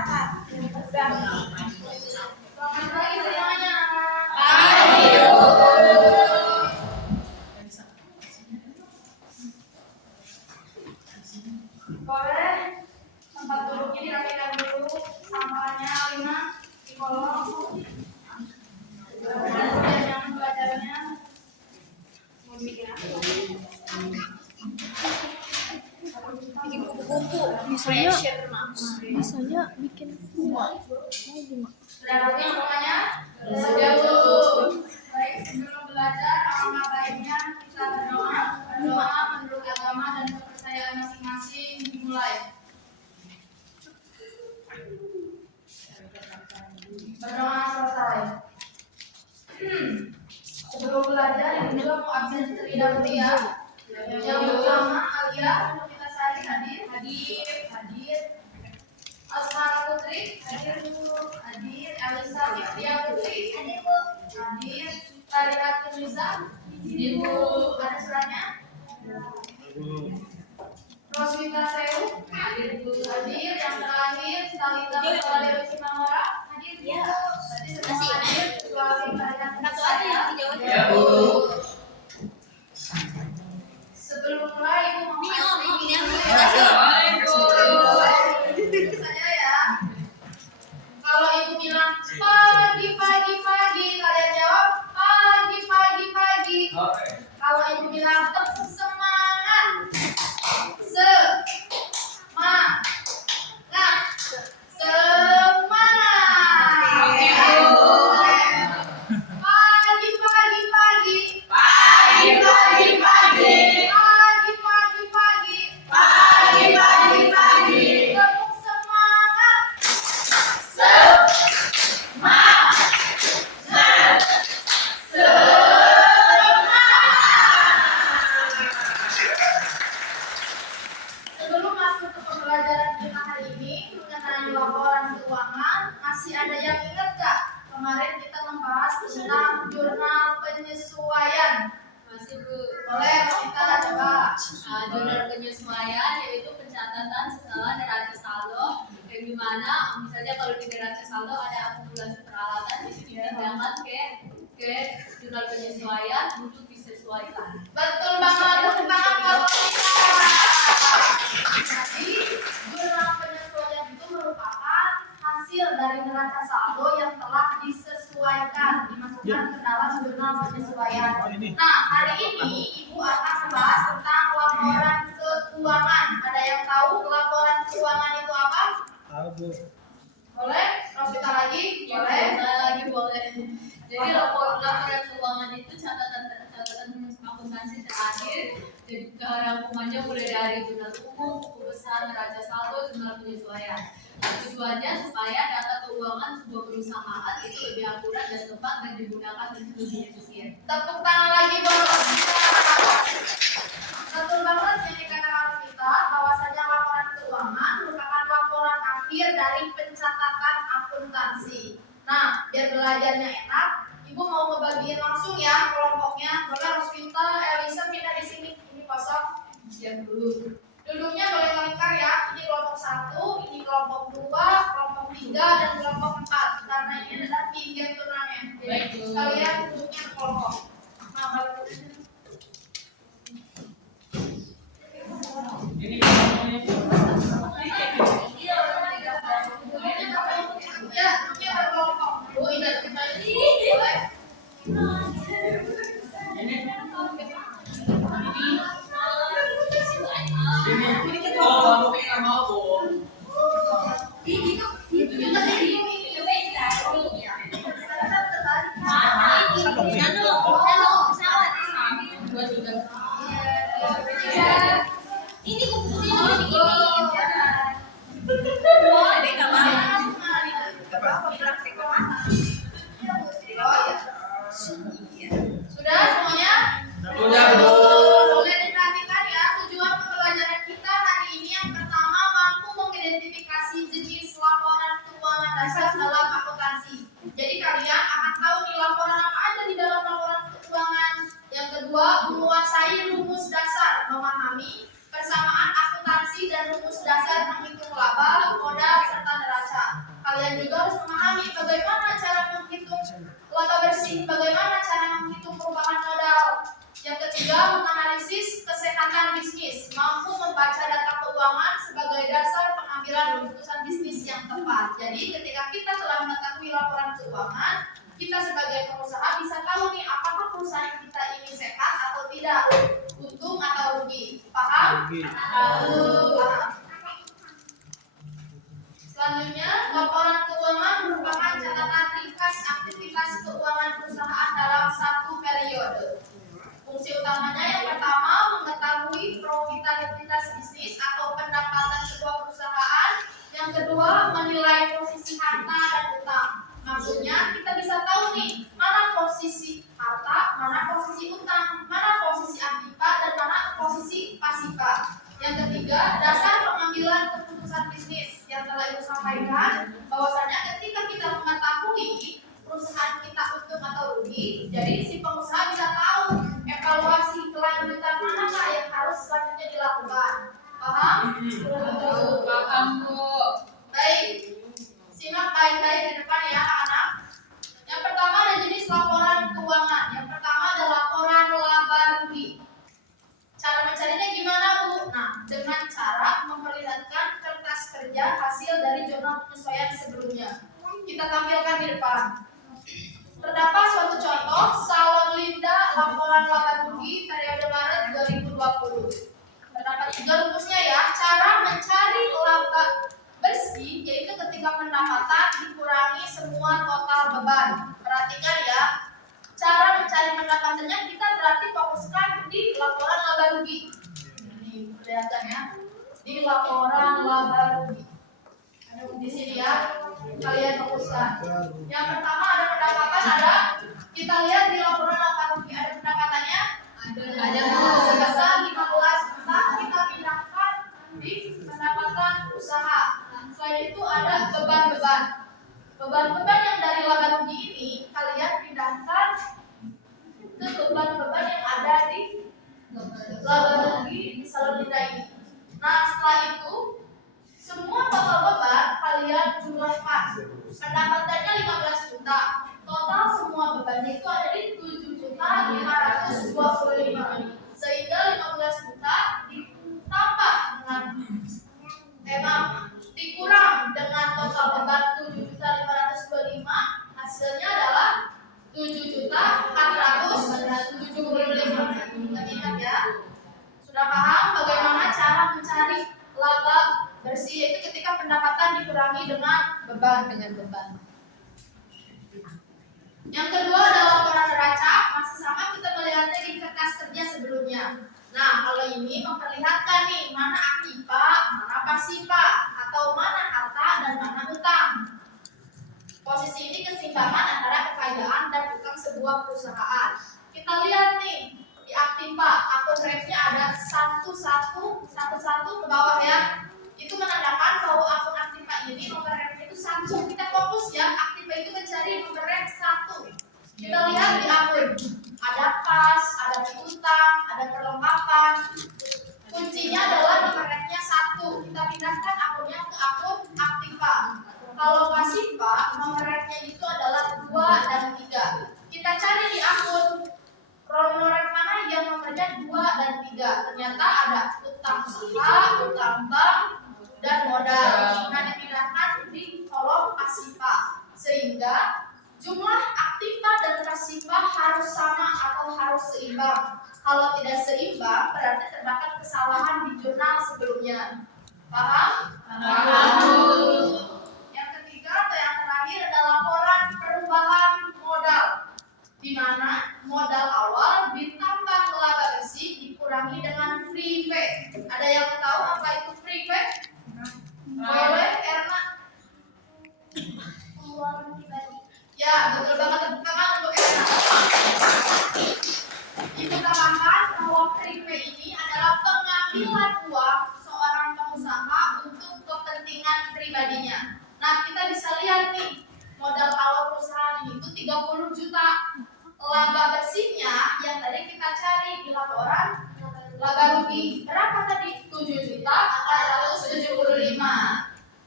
Selamat pagi semuanya. Boleh tempat duduknya dirapikan dulu, sampahnya 5 di kolong. Dan yang belajarnya mau bikin apa? Bikin kupu-kupu, bisanya bikin bunga. Sudah punya semuanya? Sudah Bu. Baik, sebelum belajar alangkah baiknya kita berdoa menurut agama dan kepercayaan masing-masing dimulai. Berdoa selesai. Sebelum belajar ini juga mau absen terlebih dahulu ya. Yang pertama Alia untuk kita sehari hadir. Asmara Putri hadir. Elisa Fitria Putri hadir. Tarikat Tunisa hadir Bu. Ada suratnya? Roswita Seu hadir Bu. Hadir. Yang terakhir Talita Kepala Dewi Simamora hadir Bu. Berarti semua hadir kecuali tarikat Satu aja yang dijawab. Ya Bu. Sebelum mulai Ibu mau saja ya. Kalau Ibu bilang pagi, kalian jawab pagi. Kalau Ibu bilang tepuk semangat, semangat. Pagi. Tepuk semangat. Sebelum masuk ke pembelajaran kita hari ini mengenai laporan keuangan, masih ada yang ingat gak? Kemarin kita membahas tentang jurnal penyesuaian. Masih Bu. Boleh kita coba. Jurnal penyesuaian yaitu pencatatan setelah neraca saldo, yang dimana misalnya kalau di neraca saldo ada akumulasi peralatan itu dipindahkan ke jurnal penyesuaian untuk disesuaikan. Betul banget, tepuk tangan buat kita. Jadi, jurnal penyesuaian itu merupakan hasil dari neraca saldo yang telah disesuaikan, dimasukkan ke dalam jurnal penyesuaian. Nah, hari ini Ibu akan membahas tentang laporan keuangan. Ada yang tahu laporan keuangan itu apa? Tahu Bu. Boleh? Rosita lagi? Boleh? Saya lagi boleh. Jadi laporan keuangan itu catatan akuntansi terakhir. Jadi rangkumannya mulai dari jurnal umum, buku besar, neraca saldo, jurnal penyesuaian. Tujuannya supaya data keuangan sebuah perusahaan itu lebih akurat dan tepat dan digunakan dengan lebih efisien. Tepuk tangan lagi buat Rosita. Betul banget yang dikatakan Rosita, bahwasanya laporan keuangan merupakan laporan akhir dari pencatatan akuntansi. Nah, biar belajarnya enak, Ibu mau ngebagiin langsung ya kelompoknya. Boleh Rosita, Elisa pindah di sini. Ini kosong. Siap dulu. Duduknya boleh melingkar ya. Ini kelompok 1, ini kelompok 2, kelompok 3, dan kelompok 4. Karena ini adalah tim game turnamen. Baik, Bu. Kalian duduknya ke kelompok. Nah, balik ke sini. Ya, duduknya berkelompok. Bu, ini kita ini boleh. Ini kumpulnya ini. Sudah semuanya? Sudah Bu. Boleh diperhatikan ya, tujuan pembelajaran kita hari ini yang pertama mampu mengidentifikasi jenis laporan bagaimana cara menghitung perubahan modal. Yang ketiga, menganalisis kesehatan bisnis, mampu membaca data keuangan sebagai dasar pengambilan keputusan bisnis yang tepat. Jadi ketika kita telah mengetahui laporan keuangan, kita sebagai pengusaha bisa tahu nih apakah perusahaan kita ini sehat atau tidak, untung atau rugi. Paham? Paham. Selanjutnya, laporan keuangan merupakan catatan ringkas aktivitas keuangan perusahaan dalam satu periode. Fungsi utamanya yang pertama, mengetahui profitabilitas bisnis atau pendapatan sebuah perusahaan. Yang kedua, menilai posisi harta dan utang. Maksudnya kita bisa tahu nih mana posisi harta, mana posisi utang, mana posisi aktiva dan mana posisi pasifa. Yang ketiga, dasar pengambilan keputusan bisnis yang telah Ibu sampaikan, bahwasanya ketika kita mengetahui perusahaan kita untung atau rugi, jadi si pengusaha bisa tahu evaluasi kelanjutan manakah yang harus selanjutnya dilakukan. Paham? Paham, Bu. Baik, simak baik-baik di depan ya anak-anak. Yang pertama ada jenis laporan keuangan. Yang pertama ada laporan laba rugi. Cara mencarinya gimana, Bu? Nah, dengan cara memperlihatkan kertas kerja hasil dari jurnal penyesuaian sebelumnya. Kita tampilkan di depan. Terdapat suatu contoh, Salon Linda laporan laba rugi periode Maret 2020. Terdapat 3 rumusnya ya. Cara mencari laba bersih yaitu ketika pendapatan dikurangi semua total beban. Perhatikan ya. Cara mencari pendapatannya kita berarti fokuskan di laporan laba rugi. Ini kelihatan ya. Di laporan laba rugi. Di sini ya. Kalian fokuskan. Yang pertama ada pendapatan, ada. Kita lihat di laporan laba rugi ada pendapatannya. Ada sebesar 15 juta. Kita pindahkan di pendapatan usaha. Selain itu ada beban-beban. Beban-beban yang dari laba rugi ini kalian pindahkan ke beban-beban yang ada di laba rugi di Salon Linda ini. Nah, setelah itu semua total beban kalian jumlahkan. Pendapatannya 15 juta. Total semua bebannya itu ada di 7.525.000. Sehingga 15 juta ditambah dengan dikurang dengan total beban 7.525, hasilnya adalah 7.475.000. Ingat ya. Sudah paham bagaimana cara mencari laba bersih, yaitu ketika pendapatan dikurangi dengan beban. Yang kedua adalah laporan neraca. Masih sama, kita melihatnya di kertas kerja sebelumnya. Nah, kalau ini memperlihatkan nih mana aktiva, mana pasifa, atau mana harta dan mana utang. Posisi ini keseimbangan antara kekayaan dan utang sebuah perusahaan. Kita lihat nih di aktiva, akun refnya ada satu ke bawah ya. Itu menandakan bahwa akun aktiva ini nomor refnya itu 1. Kita fokus ya, aktiva itu mencari nomor ref 1. Kita lihat di akun, ada kas, ada piutang, ada perlengkapan. Kuncinya adalah nomor refnya 1. Kita pindahkan akunnya ke akun aktiva. Kalau pasifa, nomor refnya itu adalah 2 dan 3. Kita cari di akun nomor ref mana yang nomornya 2 dan 3. Ternyata ada utang usaha, utang bank, dan modal. Nah, dipindahkan di kolom pasifa. Sehingga jumlah aktiva dan pasifa harus sama atau harus seimbang. Kalau tidak seimbang, berarti terdapat kesalahan di jurnal sebelumnya. Paham? Yang ketiga atau yang terakhir adalah laporan perubahan modal, di mana modal awal ditambah laba bersih dikurangi dengan free pay. Ada yang tahu apa itu free pay? Boleh, Erna? Pengeluaran pribadi. Ya, betul banget. Tepuk tangan untuk Erna. Ditambahkan bahwa free pay ini adalah pengambilan uang seorang pengusaha untuk kepentingan pribadinya. Nah, kita bisa lihat nih, modal awal perusahaan ini itu 30 juta. Laba bersihnya yang tadi kita cari di laporan laba rugi berapa tadi? 7.475.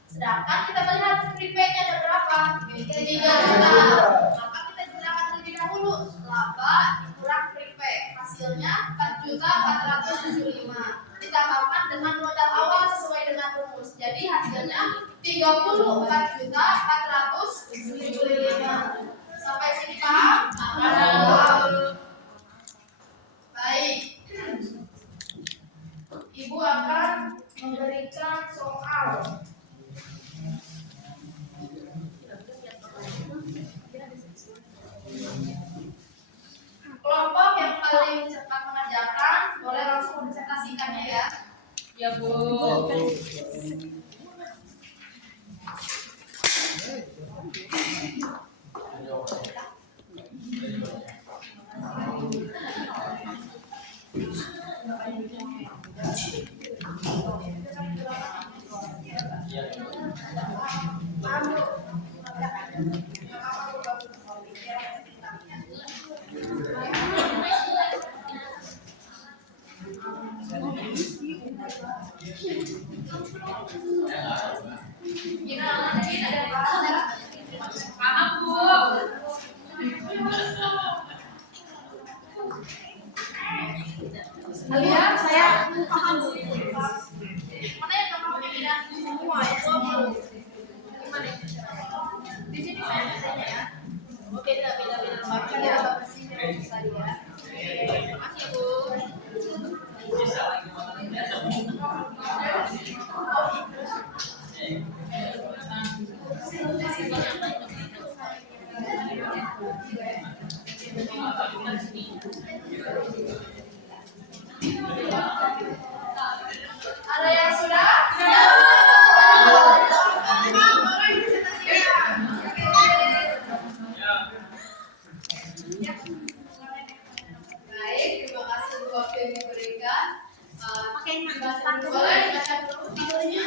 Sedangkan kita melihat free pay-nya ada berapa? 3 juta. Maka kita gunakan terlebih dahulu 34.405.005. Sampai sini paham? Baik. Ibu akan memberikan soal. Kelompok yang paling cepat mengerjakan boleh langsung presentasikannya ya. Ya, Bu. Paham, Bu. Kalian saya paham Bu. Mana yang kamu tidak semua itu Bu. Gimana? Di sini saya biasanya ya. Beda baca ya. Tadi ya. Terima kasih Bu. Ada yang sudah? Baik, terima kasih untuk waktu yang diberikan. Boleh dibaca dulu titelnya.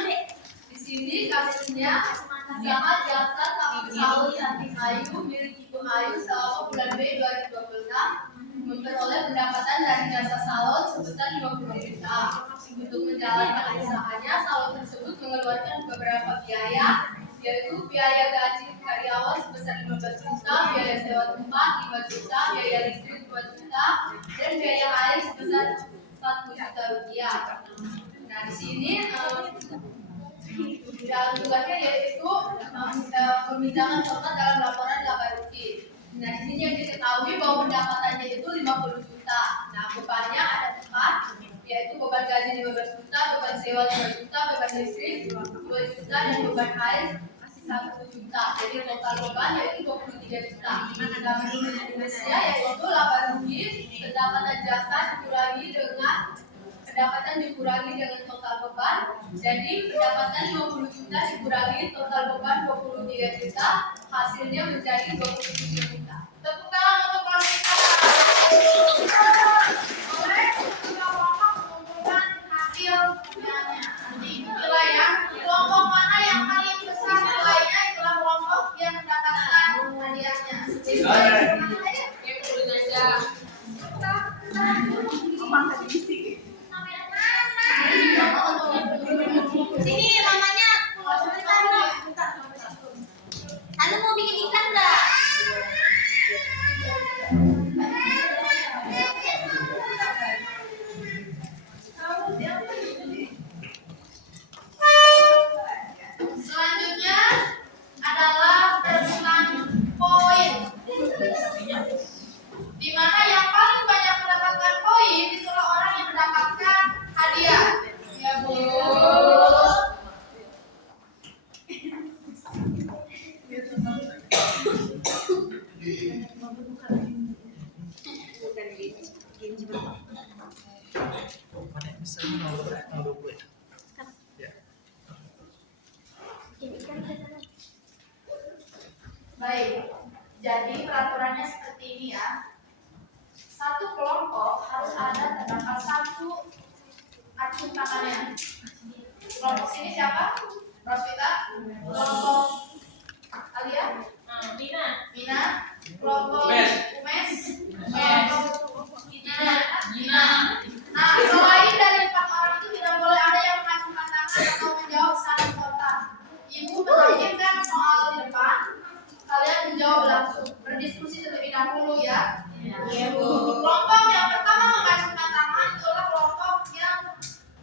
Di sini kasusnya Zaman Jasa Kami Saul Cantik Ayu milik Ibu Ayu selama bulan Mei 2026 memperoleh pendapatan dari jasa salon sebesar 50 juta. Untuk menjalankan usahanya, salon tersebut mengeluarkan beberapa biaya, yaitu biaya gaji karyawan sebesar 15 juta, biaya sewa tempat 5 juta, biaya listrik 2 juta, dan biaya air sebesar 40 juta rupiah. Nah, di sini dalam tugasnya yaitu memindahkan format dalam laporan laba rugi. Nah, di sini yang diketahui bahwa pendapatannya itu 50 juta. Nah, bebannya ada 4, yaitu beban gaji 15 juta, beban sewa 2 juta, beban listrik 2 juta, dan beban air 1 juta. Jadi total beban yaitu 23 juta. Nah, menurut Indonesia yaitu laba rugi pendapatan jasa dikurangi dengan total beban. Jadi pendapatan 50 juta dikurangi total beban 23 juta, hasilnya menjadi 27 juta. Tepuk tangan untuk Rosita. Boleh kelompok mengumpulkan hasilnya. Nanti itulah ya. Kelompok mana yang paling besar nilainya itulah kelompok yang mendapatkan hadiahnya. Yang turun aja. Sini mamanya Tante mau bikin ikan nggak? Selanjutnya adalah perebutan poin. Di mana yang paling banyak mendapatkan poin itulah orang yang mendapatkan hadiah. Ya, Bu. Baik, jadi peraturannya seperti ini ya. Satu kelompok harus ada terdapat satu acung tangannya. Kelompok sini siapa? Roswita. Kelompok Alia. Mina. Kelompok Umes. Kelompok Gina. Nah, selain dari 4 orang itu tidak boleh ada yang mengacungkan tangan atau menjawab saling kontak. Ibu mengajukan soal di depan. Kalian menjawab langsung. Berdiskusi terlebih dahulu ya. Iya, Bu. Kelompok yang pertama mengacungkan tangan itulah kelompok yang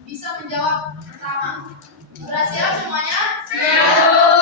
bisa menjawab pertama. Sudah siap semuanya? Siap.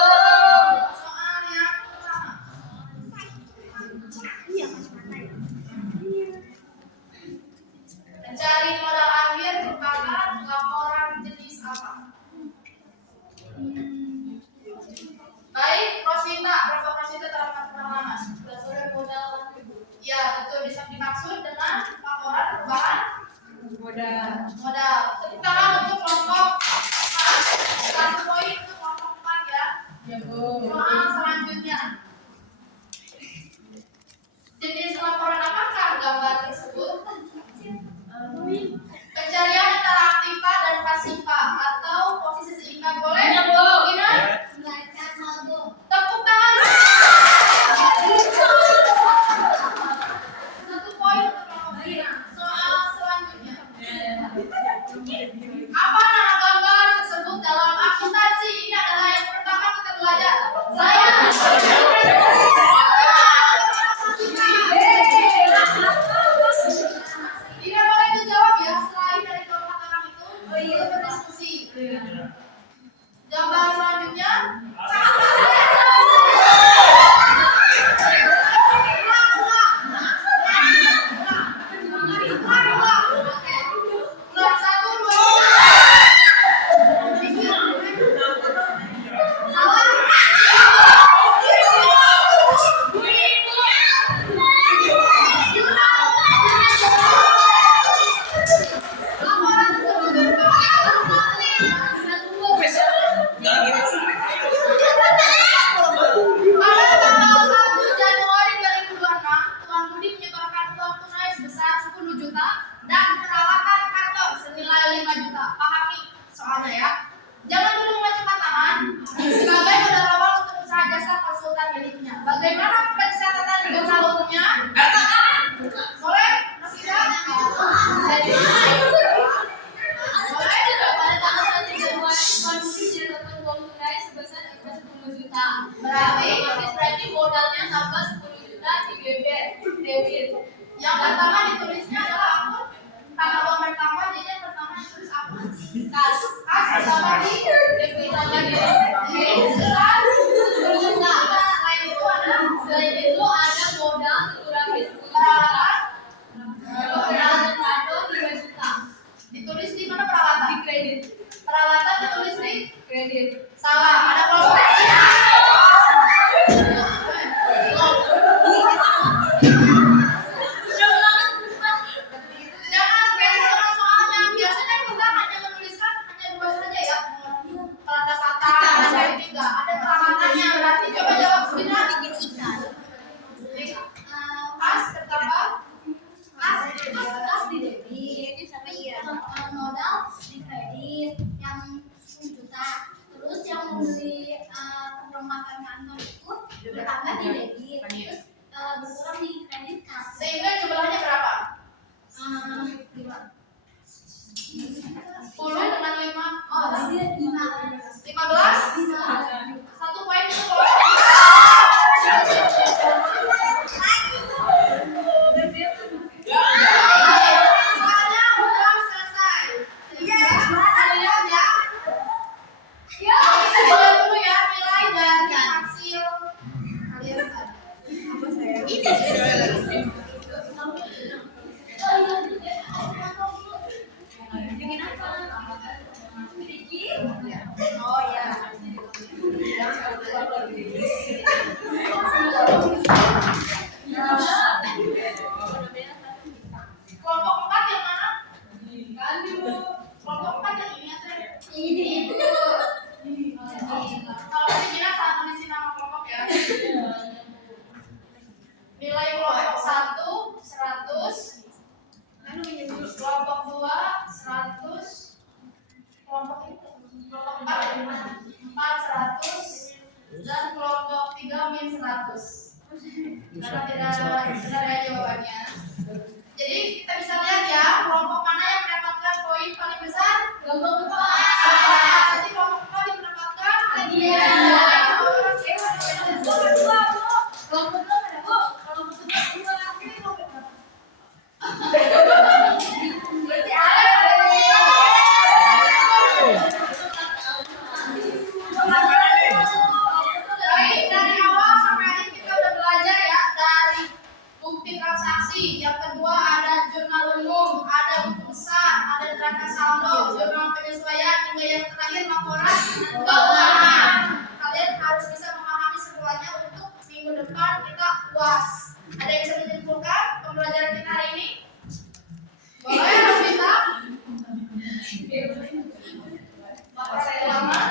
Berarti modalnya tambah 10 juta di debit. Yang pertama ditulisnya adalah akun tanggal uang pertama, jadi yang pertama ditulis akun kas pertama di Debit tambah di debit sebesar 10 juta. Selain itu ada modal kurangnya 10 juta. Peralatan kantor 2 juta. ditulis di mana peralatan? Di kredit. Peralatan ditulis di Kredit. salah, ada kelompoknya. Jangan kayak orang soalnya biasanya kita hanya menuliskan hanya dua saja ya, tanda kata ada tiga, ada peralatannya, berarti coba jawab benar. Bikin ikan. Kas pertama, Kas di debit. Sama iya. Modal di kredit yang 10 juta. Terus yang membeli perlengkapan kantor itu bertambah di debit. Terus berkurang di kredit kas. sehingga jumlahnya berapa? 5. 10 dengan 5, Oh, jadi 5. 15. Satu poin itu kalau soalnya udah selesai. Lihat ya. Ya, kita lihat dulu ya nilai dari hasil kalian tadi. Oh ya. Kelompok 4 yang mana? Kelompok 4 yang ini aja. Ini. Kalau begini saat mengisi nama kelompok ya. Nilai kelompok 1 100, kelompok 2 100, kelompok 4 100, dan kelompok 3 min 100. Karena tidak ada jawabannya. Jadi kita bisa lihat ya kelompok mana yang mendapatkan poin paling besar. Kelompok 4. Berarti kelompok 4 yang mendapatkan Hadiah. Kelompok 2. Kelompok 2 ada Bu. Kelompok 2. Berarti ada. Dari awal sampai akhir kita udah belajar ya, dari bukti transaksi, yang kedua ada jurnal umum, ada buku besar, ada neraca saldo, jurnal penyesuaian, hingga yang terakhir laporan keuangan. Kalian harus bisa memahami semuanya untuk minggu depan kita UAS. Ada yang bisa menyimpulkan pembelajaran kita hari ini? Boleh, Mas Bita? Laporan keuangan.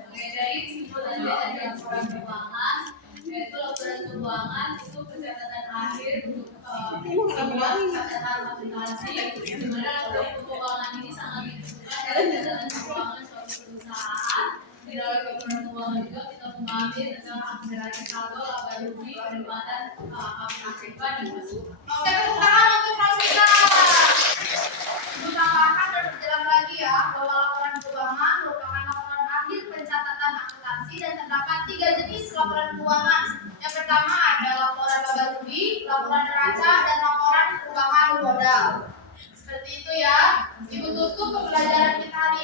Oke, dari kesimpulannya dari laporan keuangan, yaitu laporan keuangan itu pencatatan akhir untuk sebuah catatan akuntansi, di mana laporan keuangan ini sangat dibutuhkan dalam catatan keuangan suatu perusahaan. Di dalam laporan keuangan juga kita mengambil tentang akselerasi saldo, laba rugi, penerimaan, akibat dan masukan. Oke, tepuk tangan untuk Mas Bita. Menambahkan dan berjalan lagi ya, bahwa laporan keuangan merupakan laporan akhir pencatatan akuntansi dan terdapat 3 jenis laporan keuangan. Yang pertama ada laporan laba rugi, laporan neraca, dan laporan perubahan modal. Seperti itu ya. Ibu tutup pembelajaran kita hari